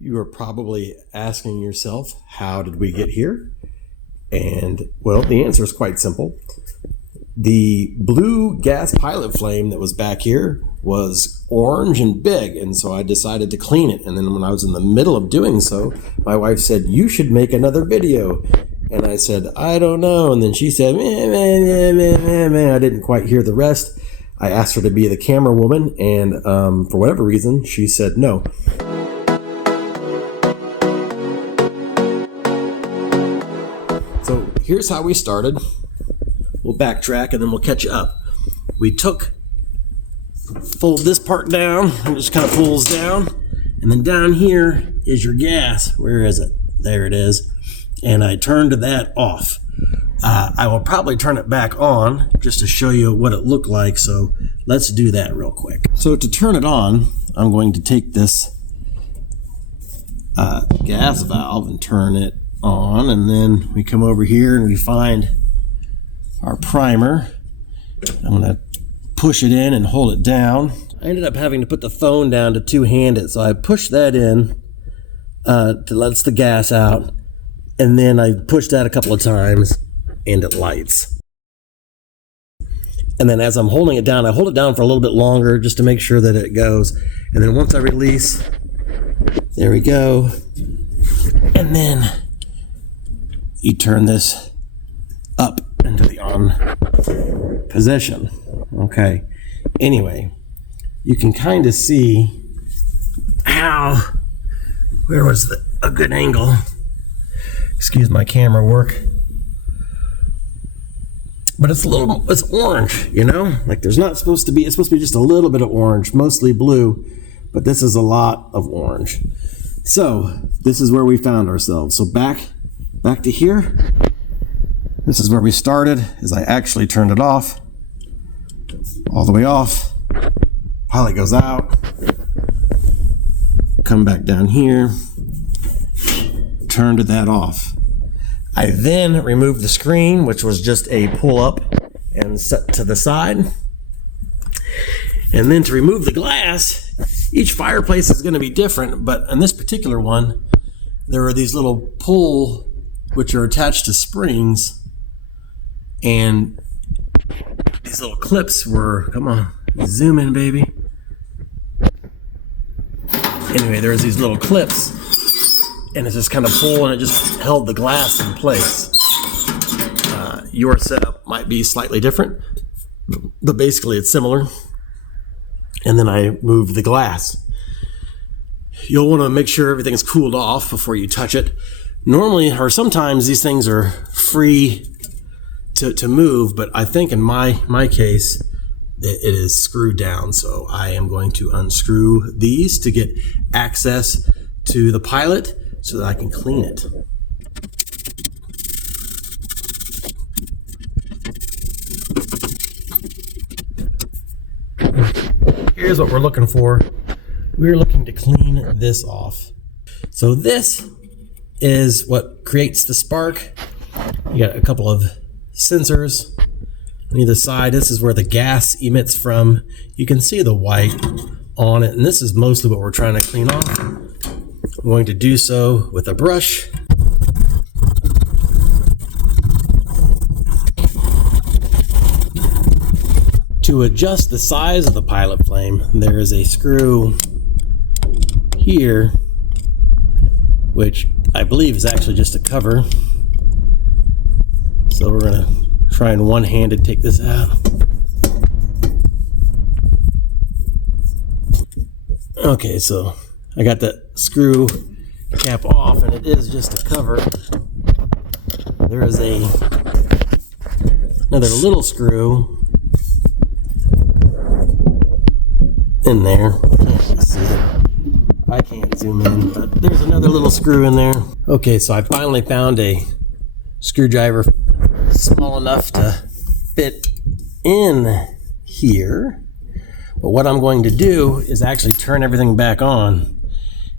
You are probably asking yourself, how did we get here? And, well, the answer is quite simple. The blue gas pilot flame that was back here was orange and big, and so I decided to clean it. And then when I was in the middle of doing so, my wife said, "You should make another video." And I said, "I don't know." And then she said, meh. I didn't quite hear the rest. I asked her to be the camera woman, and for whatever reason, she said no. So here's how we started. We'll backtrack and then we'll catch up. We fold this part down, and it just kind of pulls down. And then down here is your gas. Where is it? There it is. And I turned that off. I will probably turn it back on just to show you what it looked like. So let's do that real quick. So to turn it on, I'm going to take this gas valve and turn it on. And then we come over here and we find our primer. I'm going to push it in and hold it down. I ended up having to put the phone down to two-hand it, so I pushed that in to let the gas out, and then I pushed that a couple of times and it lights. And then as I'm holding it down, I hold it down for a little bit longer just to make sure that it goes. And then once I release, there we go. And then you turn this up into the on position. Okay. Anyway, you can kind of see how, where was a good angle? Excuse my camera work. But it's orange, you know? Like it's supposed to be just a little bit of orange, mostly blue, but this is a lot of orange. So this is where we found ourselves. So back to here. This is where we started, as I actually turned it off, all the way off. Pilot goes out. Come back down here. Turned that off. I then removed the screen, which was just a pull up and set to the side. And then to remove the glass, each fireplace is going to be different, but in this particular one, there are these little pull, which are attached to springs. And these little clips were, come on, zoom in, baby. Anyway, there's these little clips, and it's just kind of pull, and it just held the glass in place. Your setup might be slightly different, but basically it's similar. And then I moved the glass. You'll want to make sure everything's cooled off before you touch it. Normally, or sometimes, these things are free to move, but I think in my case it is screwed down, so I am going to unscrew these to get access to the pilot so that I can clean it. Here's what we're looking for. We're looking to clean this off. So this is what creates the spark. You got a couple of sensors on either side. This is where the gas emits from. You can see the white on it, and this is mostly what we're trying to clean off. I'm going to do so with a brush. To adjust the size of the pilot flame, there is a screw here, which I believe is actually just a cover. So we're going to try and one-handed take this out. Okay, so I got that screw cap off, and it is just a cover. There is another little screw in there. Can't see it. I can't zoom in, but there's another little screw in there. Okay, so I finally found a screwdriver small enough to fit in here. But what I'm going to do is actually turn everything back on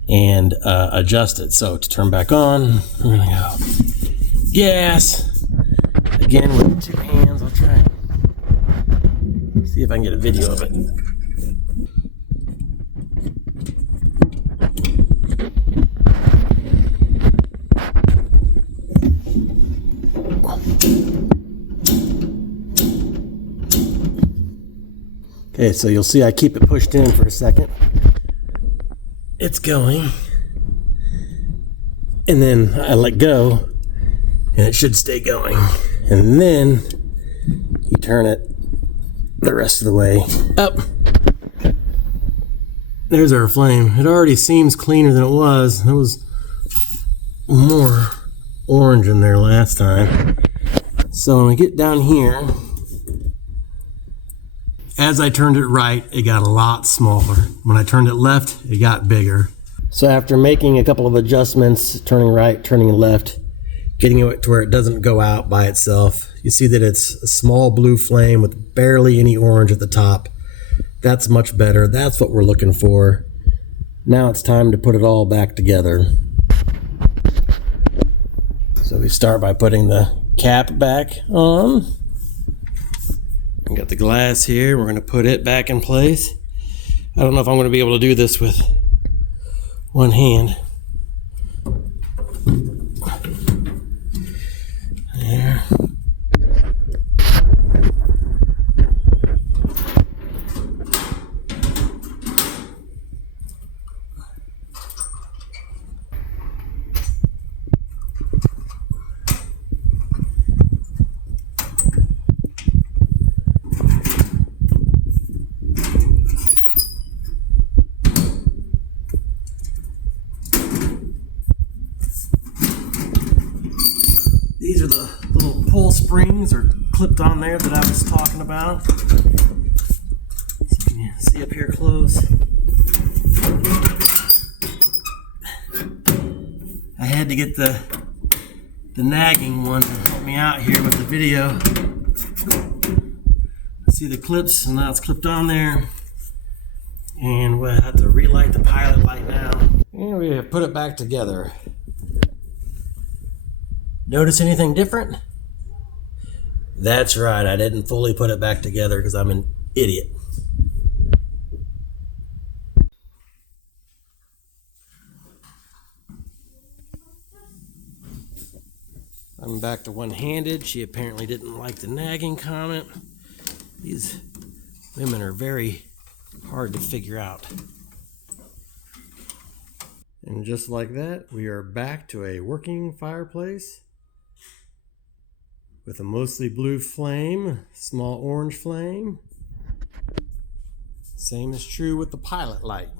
and adjust it. So to turn back on, we're gonna go gas. Again with two hands. I'll try and see if I can get a video of it. Okay, so you'll see I keep it pushed in for a second. It's going. And then I let go, and it should stay going. And then you turn it the rest of the way up. There's our flame. It already seems cleaner than it was. There was more orange in there last time. So when we get down here, as I turned it right, it got a lot smaller. When I turned it left, it got bigger. So after making a couple of adjustments, turning right, turning left, getting it to where it doesn't go out by itself, you see that it's a small blue flame with barely any orange at the top. That's much better. That's what we're looking for. Now it's time to put it all back together. So we start by putting the cap back on. We got the glass here. We're going to put it back in place. I don't know if I'm going to be able to do this with one hand. There. These are the little pull springs or clipped on there that I was talking about. So can you see up here close? I had to get the nagging one to help me out here with the video. See the clips, and now it's clipped on there. And we'll have to relight the pilot light now. And we have put it back together. Notice anything different? That's right, I didn't fully put it back together because I'm an idiot. I'm back to one-handed. She apparently didn't like the nagging comment. These women are very hard to figure out. And just like that, we are back to a working fireplace with a mostly blue flame, small orange flame. Same is true with the pilot light.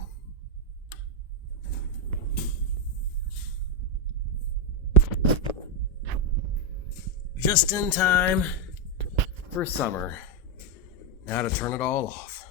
Just in time for summer. Now to turn it all off.